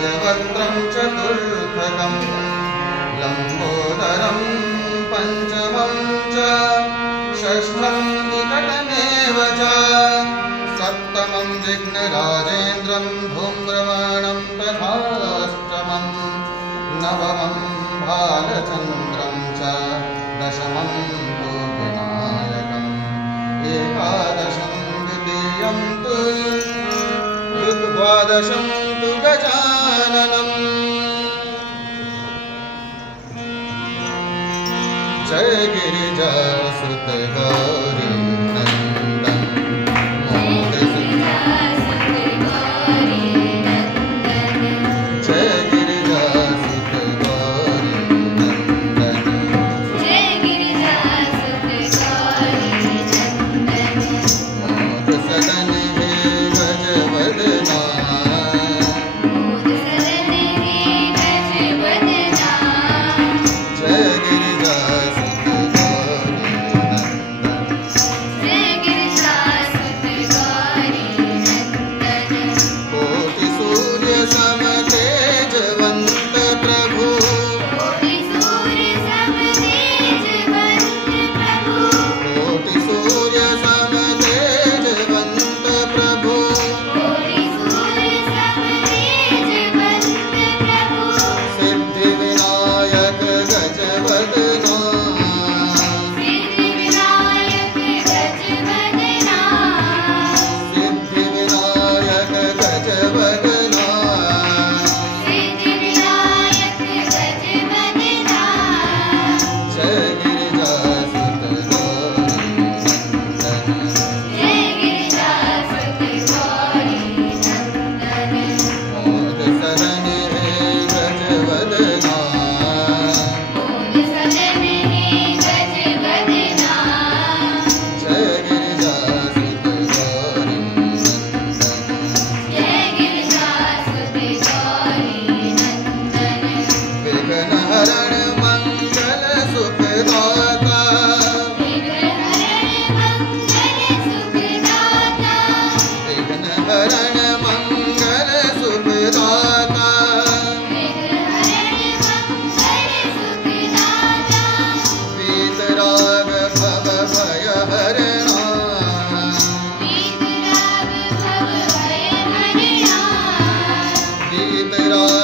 गजवक्त्रं चतुर्थकं लम्बोदरं पञ्चमं च षष्ठं विकटमेव च सप्तमं विघ्नराजेन्द्रं धूम्रवर्णं तथाष्टमं नवमं भालचन्द्रं च दशमं तु विनायकम् एकादशं द्वितीयं तु द्वादशं तु गजाननम् जय गिरिजासुत गौरी नंदन मोद जय गिरिजासुत गौरी नंदन मोद सदन हे गजवदना जय गिरिजासुत कोटि सूर्य सम तेजवंत प्रभु कोटि सूर्य सम तेजवंत प्रभु सिद्धि विनायक गजवदना सिद्धि विनायक गजवदना जय गिरिजासुत गौरी नंदन मोद सदन हे गजवदना जय गिरिजासुत गौरी नंदन विघ्न हरण मंगल सुखदाता विघ्न हरण मंगल सुखदाता वीतराग भव भय हरणा वीतराग